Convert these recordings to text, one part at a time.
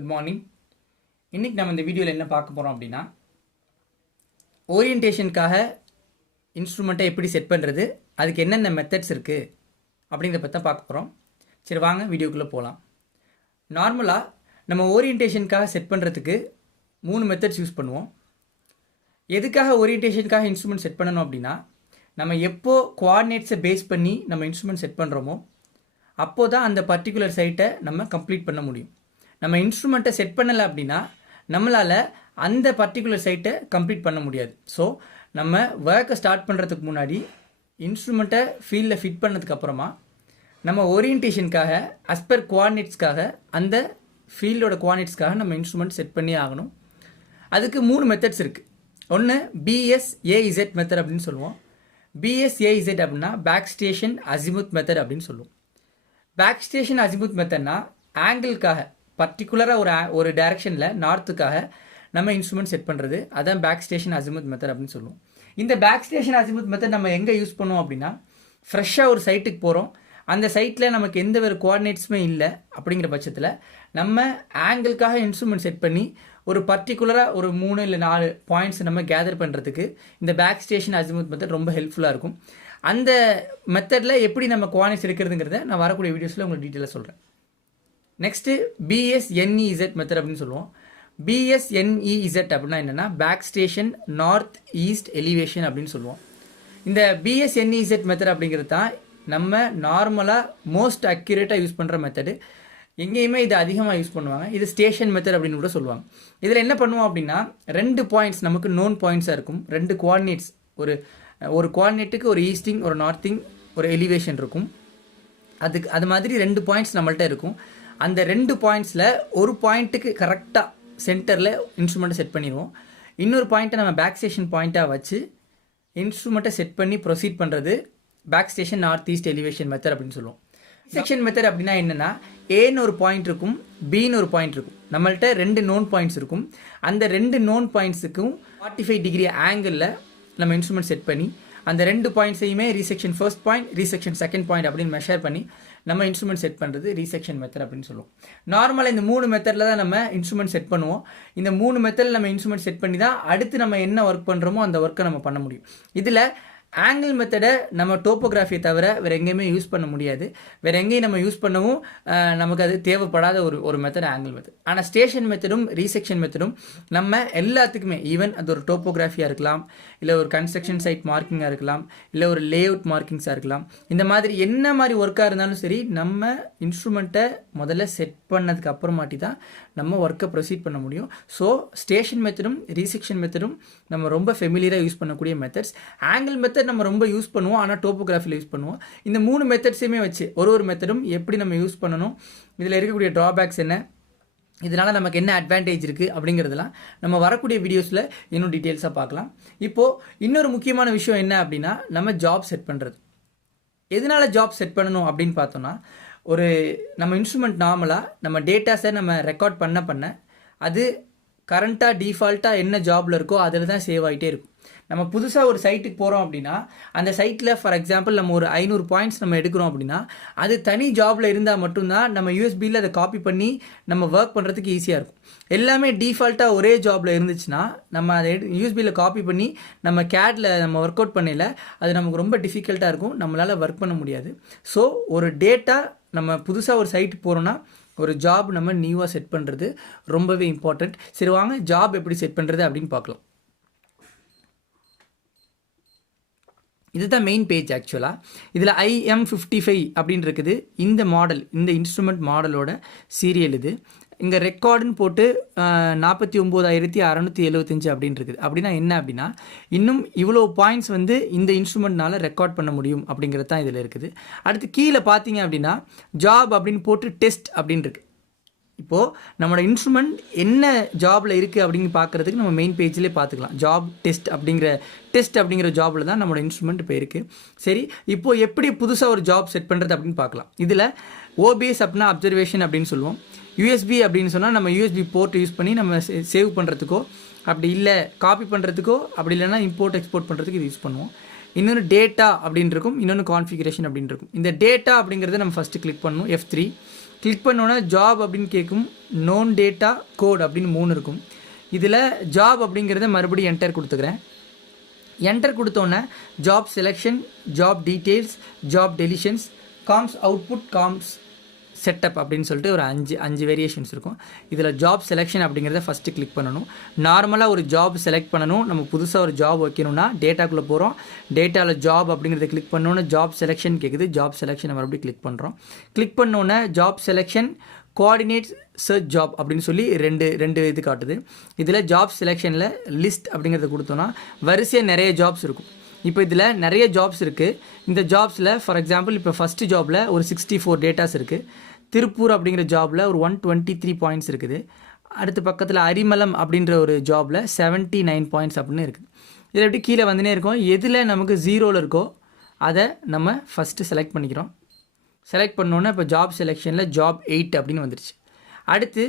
Good morning. இன்றைக்கி நம்ம இந்த வீடியோவில் என்ன பார்க்க போகிறோம் அப்படின்னா, ஓரியன்டேஷனுக்காக இன்ஸ்ட்ருமெண்ட்டை எப்படி செட் பண்ணுறது, அதுக்கு என்னென்ன மெத்தட்ஸ் இருக்குது அப்படிங்கிறத பற்றி தான் பார்க்க போகிறோம். சரி வாங்க வீடியோக்குள்ளே போகலாம். நார்மலாக நம்ம ஓரியன்டேஷனுக்காக செட் பண்ணுறதுக்கு 3 மெத்தட்ஸ் யூஸ் பண்ணுவோம். எதுக்காக ஓரியன்டேஷனுக்காக இன்ஸ்ட்ருமெண்ட் செட் பண்ணணும் அப்படின்னா, நம்ம எப்போ கோஆர்டினேட்ஸை பேஸ் பண்ணி நம்ம இன்ஸ்ட்ருமெண்ட் செட் பண்ணுறோமோ அப்போ தான் அந்த பர்டிகுலர் சைட்டை நம்ம கம்ப்ளீட் பண்ண முடியும். நம்ம இன்ஸ்ட்ருமெண்ட்டை செட் பண்ணலை அப்படின்னா நம்மளால் அந்த பர்டிகுலர் சைட்டை கம்ப்ளீட் பண்ண முடியாது. ஸோ நம்ம ஒர்க்கை ஸ்டார்ட் பண்ணுறதுக்கு முன்னாடி இன்ஸ்ட்ருமெண்ட்டை ஃபீல்டில் ஃபிட் பண்ணதுக்கப்புறமா நம்ம ஓரியன்டேஷனுக்காக அஸ்பர் கோஆர்டினேட்ஸ்க்காக அந்த ஃபீல்டோட கோஆர்டினேட்ஸ்க்காக நம்ம இன்ஸ்ட்ருமெண்ட் செட் பண்ணி ஆகணும். அதுக்கு 3 மெத்தட்ஸ் இருக்குது. ஒன்று BSAZ மெத்தட் அப்படின்னு சொல்லுவோம். BSAZ அப்படின்னா பேக் ஸ்டேஷன் அசிமுத் மெத்தட் அப்படின்னு சொல்லுவோம். பேக் ஸ்டேஷன் அசிமுத் மெத்தட்னா ஆங்கிளுக்காக பர்டிகுலராக ஒரு டைரக்ஷனில் நார்த்துக்காக நம்ம இன்ஸ்ட்ருமெண்ட் செட் பண்ணுறது, அதான் பேக் ஸ்டேஷன் அசிமுத் மெத்தட் அப்படின்னு சொல்லுவோம். இந்த பேக் ஸ்டேஷன் அசிமுத் மெத்தட் நம்ம எங்கே யூஸ் பண்ணுவோம் அப்படின்னா, ஃப்ரெஷ்ஷாக ஒரு சைட்டுக்கு போகிறோம், அந்த சைட்டில் நமக்கு எந்த ஒரு கோஆர்டினேட்ஸுமே இல்லை அப்படிங்கிற பட்சத்தில் நம்ம ஆங்கிளுக்காக இன்ஸ்ட்ருமெண்ட் செட் பண்ணி ஒரு பர்டிகுலராக ஒரு 3 இல்லை 4 பாயிண்ட்ஸ் நம்ம கேதர் பண்ணுறதுக்கு இந்த பேக் ஸ்டேஷன் அசிமுத் மெத்தட் ரொம்ப ஹெல்ப்ஃபுல்லாக இருக்கும். அந்த மெத்தடில் எப்படி நம்ம கோஆர்டினேட்ஸ் எடுக்கிறதுங்கிறத நான் வரக்கூடிய வீடியோஸில் உங்களுக்கு டீட்டெயிலாக சொல்கிறேன். நெக்ஸ்ட்டு BSNEZ மெத்தட் அப்படின்னு சொல்லுவோம். BSNEZ அப்படின்னா என்னென்னா back station north east elevation அப்படின்னு சொல்லுவோம். இந்த BSNEZ மெத்தட் அப்படிங்கிறது தான் நம்ம நார்மலாக மோஸ்ட் அக்யூரேட்டாக யூஸ் பண்ணுற மெத்தடு. எங்கேயுமே இது அதிகமாக யூஸ் பண்ணுவாங்க. இது ஸ்டேஷன் மெத்தட் அப்படின்னு கூட சொல்லுவாங்க. இதில் என்ன பண்ணுவோம் அப்படின்னா, 2 பாயிண்ட்ஸ் நமக்கு நோன் பாயிண்ட்ஸாக இருக்கும். 2 கோஆர்டினேட்ஸ், ஒரு கோஆர்டினேட்டுக்கு ஒரு ஈஸ்டிங் ஒரு நார்த்திங் ஒரு எலிவேஷன் இருக்கும். அது மாதிரி 2 பாயிண்ட்ஸ் நம்மள்ட்ட இருக்கும். அந்த 2 பாயிண்ட்ஸில் ஒரு பாயிண்ட்டுக்கு கரெக்டாக சென்டரில் இன்ஸ்ட்ருமெண்ட்டை செட் பண்ணிடுவோம். இன்னொரு பாயிண்ட்டை நம்ம பேக் ஸ்டேஷன் பாயிண்ட்டாக வச்சு இன்ஸ்ட்ருமெண்ட்டை செட் பண்ணி ப்ரொசீட் பண்ணுறது back station north east elevation method அப்படின்னு சொல்லுவோம். செக்ஷன் மெத்தட் அப்படின்னா என்னென்னா, ஏன்னு ஒரு பாயிண்ட் இருக்கும், பின்னு ஒரு பாயிண்ட் இருக்கும். நம்மள்ட்ட 2 நோன் பாயிண்ட்ஸ் இருக்கும். அந்த 2 நோன் பாயிண்ட்ஸுக்கும் 45 டிகிரி ஆங்கிளில் நம்ம இன்ஸ்ட்ருமெண்ட் செட் பண்ணி அந்த 2 பாயிண்ட்ஸையுமே ரீசெக்ஷன் ஃபர்ஸ்ட் பாயிண்ட் ரீசெக்ஷன் செகண்ட் பாயிண்ட் அப்படின்னு மெஷர் பண்ணி நம்ம இன்ஸ்ட்ருமெண்ட் செட் பண்ணுறது ரீசெக்ஷன் மெத்தட் அப்படின்னு சொல்லுவோம். நார்மலாக இந்த 3 மெத்தடில் தான் நம்ம இன்ஸ்ட்ருமெண்ட் செட் பண்ணுவோம். இந்த 3 மெத்தடில் நம்ம இன்ஸ்ட்ருமெண்ட் செட் பண்ணி தான் அடுத்து நம்ம என்ன ஒர்க் பண்ணுறோமோ அந்த ஒர்க்கை நம்ம பண்ண முடியும். இதில் ஆங்கிள் மெத்தடை நம்ம டோப்போகிராஃபியை தவிர வேறு எங்கேயுமே யூஸ் பண்ண முடியாது. வேறு எங்கேயும் நம்ம யூஸ் பண்ணவும் நமக்கு அது தேவைப்படாத ஒரு மெத்தட் ஆங்கிள் மெத்தட். ஆனால் ஸ்டேஷன் மெத்தடும் ரீசெக்ஷன் மெத்தடும் நம்ம எல்லாத்துக்குமே, ஈவன் அது ஒரு டோப்போகிராஃபியாக இருக்கலாம், இல்லை ஒரு கன்ஸ்ட்ரக்ஷன் சைட் மார்க்கிங்காக இருக்கலாம், இல்லை ஒரு லே அவுட் மார்க்கிங்ஸாக இருக்கலாம், இந்த மாதிரி என்ன மாதிரி ஒர்க்காக இருந்தாலும் சரி, நம்ம இன்ஸ்ட்ருமெண்ட்டை முதல்ல செட் பண்ணதுக்கு அப்புறமாட்டி தான் நம்ம ஒர்க்கை ப்ரொசீட் பண்ண முடியும். ஸோ ஸ்டேஷன் மெத்தடும் ரீசெக்ஷன் மெத்தடும் நம்ம ரொம்ப ஃபெமிலியராக யூஸ் பண்ணக்கூடிய மெத்தட்ஸ். ஆங்கிள் மெத்தட் நம்ம ரொம்ப யூஸ் பண்ணுவோம், ஆனால் டோப்போகிராஃபியில் யூஸ் பண்ணுவோம். இந்த 3 மெத்தட்ஸையுமே வச்சு ஒரு மெத்தடும் எப்படி நம்ம யூஸ் பண்ணணும், இதில் இருக்கக்கூடிய ட்ராபேக்ஸ் என்ன, இதனால் நமக்கு என்ன அட்வான்டேஜ் இருக்குது அப்படிங்கிறதுலாம் நம்ம வரக்கூடிய வீடியோஸில் இன்னும் டீட்டெயில்ஸாக பார்க்கலாம். இப்போது இன்னொரு முக்கியமான விஷயம் என்ன அப்படின்னா, நம்ம ஜாப் செட் பண்ணுறது. எதனால் ஜாப் செட் பண்ணணும் அப்படின்னு பார்த்தோன்னா, நம்ம இன்ஸ்ட்ருமெண்ட் நார்மலாக நம்ம டேட்டாஸை நம்ம ரெக்கார்ட் பண்ண அது கரண்ட்டாக டிஃபால்ட்டாக என்ன ஜாபில் இருக்கோ அதில் தான் சேவ் ஆகிட்டே இருக்கும். நம்ம புதுசாக ஒரு சைட்டுக்கு போகிறோம் அப்படின்னா, அந்த சைட்டில் ஃபார் எக்ஸாம்பிள் நம்ம ஒரு 500 பாயிண்ட்ஸ் நம்ம எடுக்கிறோம் அப்படின்னா, அது தனி ஜாபில் இருந்தால் மட்டும்தான் நம்ம யூஎஸ்பியில் அதை காப்பி பண்ணி நம்ம ஒர்க் பண்ணுறதுக்கு ஈஸியாக இருக்கும். எல்லாமே டிஃபால்ட்டாக ஒரே ஜாபில் இருந்துச்சுன்னா நம்ம அதை யூஎஸ்பியில் காப்பி பண்ணி நம்ம கேடில் நம்ம ஒர்க் அவுட் பண்ணல அது நமக்கு ரொம்ப டிஃபிகல்ட்டாக இருக்கும், நம்மளால் ஒர்க் பண்ண முடியாது. ஸோ ஒரு டேட்டா நம்ம புதுசாக ஒரு சைட்டுக்கு போகிறோன்னா ஒரு ஜாப் நம்ம நியூவாக செட் பண்ணுறது ரொம்பவே இம்பார்ட்டண்ட். சரி வாங்க ஜாப் எப்படி செட் பண்ணுறது அப்படின்னு பார்க்கலாம். இதுதான் மெயின் பேஜ். ஆக்சுவலாக இதில் IM55 அப்படின்னு இருக்குது. இந்த மாடல், இந்த இன்ஸ்ட்ருமெண்ட் மாடலோட சீரியல் இது. இங்கே ரெக்கார்டுன்னு போட்டு 49,675 அப்படின்னு இருக்குது. அப்படின்னா என்ன அப்படின்னா, இன்னும் இவ்வளோ பாயிண்ட்ஸ் இந்த இன்ஸ்ட்ருமெண்ட்னால ரெக்கார்ட் பண்ண முடியும் அப்படிங்கிறது தான் இதில் இருக்குது. அடுத்து கீழே பார்த்தீங்க அப்படின்னா ஜாப் அப்படின்னு போட்டு டெஸ்ட் அப்படின்னு இருக்குது. இப்போது நம்மளோட இன்ஸ்ட்ருமெண்ட் என்ன ஜாபில் இருக்குது அப்படின்னு பார்க்குறதுக்கு நம்ம மெயின் பேஜ்லேயே பார்த்துக்கலாம். ஜாப் டெஸ்ட் அப்படிங்கிற ஜாபில் தான் நம்மளோட இன்ஸ்ட்ருமெண்ட் இப்போ இருக்குது. சரி, இப்போது எப்படி புதுசாக ஒரு ஜாப் செட் பண்ணுறது அப்படின்னு பார்க்கலாம். இதில் OBS அப்படின்னா அப்சர்வேஷன் அப்படின்னு சொல்லுவோம். USB அப்படின்னு சொன்னால் நம்ம USB போர்ட் யூஸ் பண்ணி நம்ம சேவ் பண்ணுறதுக்கோ, அப்படி இல்லை காப்பி பண்ணுறதுக்கோ, அப்படி இல்லைன்னா இம்போர்ட் எக்ஸ்போர்ட் பண்ணுறதுக்கு இது யூஸ் பண்ணுவோம். இன்னொன்று டேட்டா அப்படின்னு இருக்கும், இன்னொன்று கான்ஃபிகரேஷன் அப்படின்னு இருக்கும். இந்த டேட்டா அப்படிங்கிறத நம்ம ஃபஸ்ட்டு கிளிக் பண்ணணும் F3. கிளிக் பண்ணோன்னா ஜாப் அப்படின்னு கேட்கும், நோன் டேட்டா கோட் அப்படின்னு 3 இருக்கும். இதில் ஜாப் அப்படிங்கிறத மறுபடியும் என்டர் கொடுத்துக்கிறேன். என்டர் கொடுத்தோன்னே job selection, job details, job deletions, comes output, comes setup அப்படின்னு சொல்லிட்டு ஒரு 5 வேரியேஷன்ஸ் இருக்கும். இதில் ஜாப் செலெக்ஷன் அப்படிங்கிறத ஃபஸ்ட்டு கிளிக் பண்ணணும். நார்மலாக ஒரு ஜாப் செலக்ட் பண்ணணும். நம்ம புதுசாக ஒரு ஜாப் வைக்கணும்னா டேட்டாக்குள்ளே போகிறோம். டேட்டாவில் ஜாப் அப்படிங்கிறத கிளிக் பண்ணோன்னே ஜாப் செலெக்ஷன் கேட்குது. ஜாப் செலெக்ஷன் மறுபடியும் கிளிக் பண்ணுறோம். கிளிக் பண்ணோன்னே job selection coordinate search job அப்படின்னு சொல்லி ரெண்டு இது காட்டுது. இதில் ஜாப் செலெக்ஷனில் லிஸ்ட் அப்படிங்கிறத கொடுத்தோன்னா வரிசையாக நிறைய ஜாப்ஸ் இருக்கும். இப்போ இதில் நிறைய ஜாப்ஸ் இருக்குது. இந்த ஜாப்ஸில் ஃபார் எக்ஸாம்பிள் இப்போ ஃபஸ்ட்டு ஜாபில் ஒரு 64 டேட்டாஸ் இருக்குது. திருப்பூர் அப்படிங்கிற ஜாபில் ஒரு 123 பாயிண்ட்ஸ் இருக்குது. அடுத்த பக்கத்தில் அரிமளம் அப்படின்ற ஒரு ஜாபில் 79 பாயிண்ட்ஸ் அப்படின்னு இருக்குது. இதில் எப்படி கீழே வந்துனே இருக்கும். எதில் நமக்கு 0ல் இருக்கோ அதை நம்ம ஃபஸ்ட்டு செலக்ட் பண்ணிக்கிறோம். செலக்ட் பண்ணோன்னே இப்போ ஜாப் செலெக்ஷனில் ஜாப் 8 அப்படின்னு வந்துடுச்சு. அடுத்து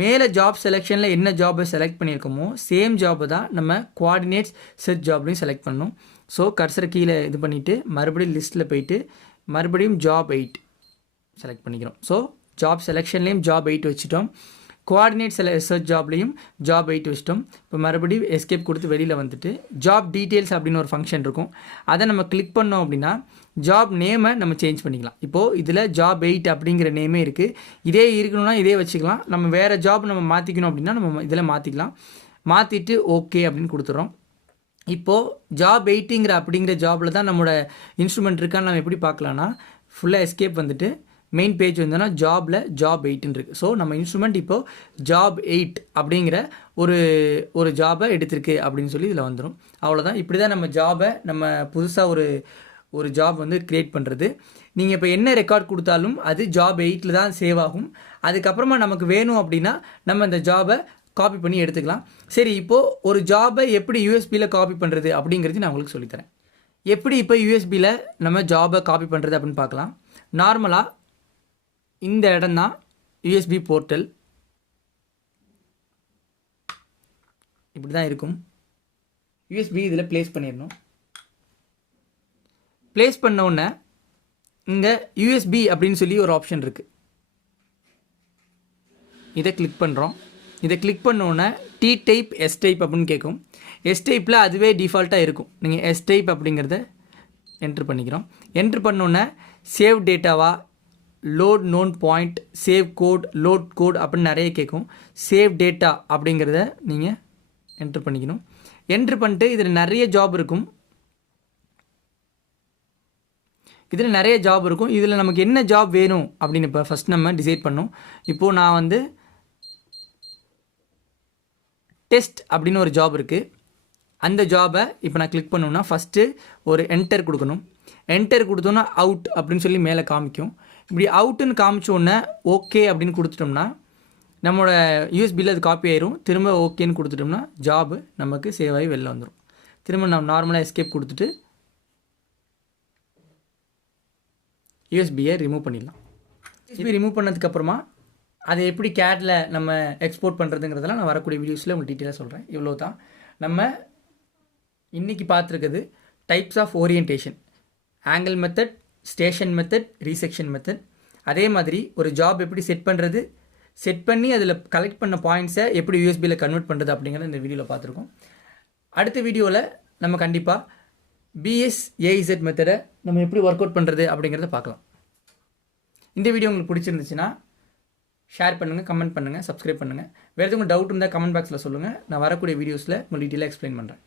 மேலே ஜாப் செலெக்ஷனில் என்ன ஜாபை செலக்ட் பண்ணியிருக்கோமோ சேம் ஜாபை தான் நம்ம கோஆர்டினேட்ஸ் சர்ச் ஜாப்லையும் செலக்ட் பண்ணணும். ஸோ கர்சரை கீழே இது பண்ணிவிட்டு மறுபடியும் லிஸ்ட்டில் போயிட்டு மறுபடியும் ஜாப் 8 செலக்ட் பண்ணிக்கிறோம். ஸோ ஜாப் செலெக்ஷன்லேயும் ஜாப் 8 வச்சுட்டோம். கோஆர்டினேட் சர்ச் ஜாப்லேயும் ஜாப் 8 வச்சிட்டோம். இப்போ மறுபடியும் எஸ்கேப் கொடுத்து வெளியில் வந்துட்டு ஜாப் டீட்டெயில்ஸ் அப்படின்னு ஒரு ஃபங்க்ஷன் இருக்கும். அதை நம்ம கிளிக் பண்ணோம் அப்படின்னா ஜாப் நேமை நம்ம சேஞ்ச் பண்ணிக்கலாம். இப்போது இதில் ஜாப் 8 அப்படிங்கிற நேமே இருக்குது. இதே இருக்கணும்னா இதே வச்சுக்கலாம். நம்ம வேறு ஜாப் நம்ம மாற்றிக்கணும் அப்படின்னா நம்ம இதில் மாற்றிக்கலாம். மாற்றிட்டு ஓகே அப்படின்னு கொடுத்துறோம். இப்போது ஜாப் 8ங்கிற அப்படிங்கிற ஜாபில் தான் நம்மளோட இன்ஸ்ட்ருமெண்ட் இருக்கான்னு நம்ம எப்படி பார்க்கலான்னா ஃபுல்லாக எஸ்கேப் வந்துட்டு மெயின் பேஜ் வந்தோன்னா ஜாபில் ஜாப் 8ன்னு இருக்குது. ஸோ நம்ம இன்ஸ்ட்ருமெண்ட் இப்போது ஜாப் 8 அப்படிங்கிற ஒரு ஜாபை எடுத்திருக்கு அப்படின்னு சொல்லி இதில் வந்துடும். அவ்வளோதான். இப்படி தான் நம்ம ஜாபை நம்ம புதுசாக ஒரு ஜாப் வந்து க்ரியேட் பண்ணுறது. நீங்கள் இப்போ என்ன ரெக்கார்ட் கொடுத்தாலும் அது ஜாப் 8ல் தான் சேவ் ஆகும். அதுக்கப்புறமா நமக்கு வேணும் அப்படின்னா நம்ம இந்த ஜாபை காப்பி பண்ணி எடுத்துக்கலாம். சரி, இப்போது ஒரு ஜாபை எப்படி யூஎஸ்பியில் காப்பி பண்ணுறது அப்படிங்கிறது நான் உங்களுக்கு சொல்லித்தரேன். எப்படி இப்போ யூஎஸ்பியில் நம்ம ஜாபை காப்பி பண்ணுறது அப்படின்னு பார்க்கலாம். நார்மலாக இந்த இடம் தான் யூஎஸ்பி போர்ட்டல். இப்படி தான் இருக்கும். யூஎஸ்பி இதில் ப்ளேஸ் பண்ணிடணும். ப்ளேஸ் பண்ணோன்னே இங்கே யூஎஸ்பி அப்படின்னு சொல்லி ஒரு ஆப்ஷன் இருக்குது. இதை கிளிக் பண்ணுறோம். இதை கிளிக் பண்ணோன்னே டி டைப், எஸ் டைப் அப்படின்னு கேட்கும். எஸ் டைப்பில் அதுவே டிஃபால்ட்டாக இருக்கும். நீங்கள் எஸ் டைப் அப்படிங்கிறத என்ட்ரு பண்ணிக்கிறோம். என்ட்ரு பண்ணோன்னே சேவ் டேட்டாவா, load known point, save code, load code அப்படின்னு நிறைய கேட்கும். சேவ் டேட்டா அப்படிங்கிறத நீங்கள் என்ட்ரு பண்ணிக்கணும். என்ட்ரு பண்ணிட்டு இதில் நிறைய ஜாப் இருக்கும். இதில் நமக்கு என்ன ஜாப் வேணும் அப்படின்னு இப்போ ஃபஸ்ட் நம்ம டிசைட் பண்ணோம். இப்போது நான் வந்து டெஸ்ட் அப்படின்னு ஒரு ஜாப் இருக்குது. அந்த ஜாபை இப்போ நான் கிளிக் பண்ணணும்னா ஃபஸ்ட்டு ஒரு என்டர் கொடுக்கணும். என்டர் கொடுத்தோன்னா அவுட் அப்படின்னு சொல்லி மேலே காமிக்கும். இப்படி அவுட்டுன்னு காமிச்சோன்னே ஓகே அப்படின்னு கொடுத்துட்டோம்னா நம்மளோட யூஎஸ்பியில் அது காப்பி ஆயிரும். திரும்ப ஓகேன்னு கொடுத்துட்டோம்னா ஜாபு நமக்கு சேவ் ஆகி வெளில வந்துடும். திரும்ப நம்ம நார்மலாக எஸ்கேப் கொடுத்துட்டு யூஎஸ்பியை ரிமூவ் பண்ணிடலாம். யூஎஸ்பி ரிமூவ் பண்ணதுக்கப்புறமா அதை எப்படி கேடில் நம்ம எக்ஸ்போர்ட் பண்ணுறதுங்கிறதெல்லாம் நான் வரக்கூடிய வீடியோஸில் உங்களுக்கு டீட்டெயிலாக சொல்கிறேன். இவ்வளோ தான் நம்ம இன்றைக்கி பார்த்துருக்குது. Types of orientation, angle method, station method, resection method. அதே மாதிரி ஒரு ஜாப் எப்படி செட் பண்ணுறது, செட் பண்ணி அதில் கலெக்ட் பண்ண பாயிண்ட்ஸை எப்படி யூஎஸ்பியில் கன்வெர்ட் பண்ணுறது அப்படிங்கிறத இந்த வீடியோவில் பார்த்துருக்கோம். அடுத்த வீடியோவில் நம்ம கண்டிப்பாக பிஎஸ்ஏஇசட் மெத்தடை நம்ம எப்படி ஒர்க் அவுட் பண்ணுறது அப்படிங்கிறத பார்க்கலாம். இந்த வீடியோ உங்களுக்கு பிடிச்சிருந்துச்சுன்னா ஷேர் பண்ணுங்கள், கமெண்ட் பண்ணுங்கள், சப்ஸ்கிரைப் பண்ணுங்கள். வேறு எதுவும் டவுட் இருந்தால் கமெண்ட் பாக்ஸில் சொல்லுங்கள். நான் வரக்கூடிய வீடியோஸில் உங்களுக்கு டீட்டெயிலாக எக்ஸ்பிளைன் பண்ணுறேன்.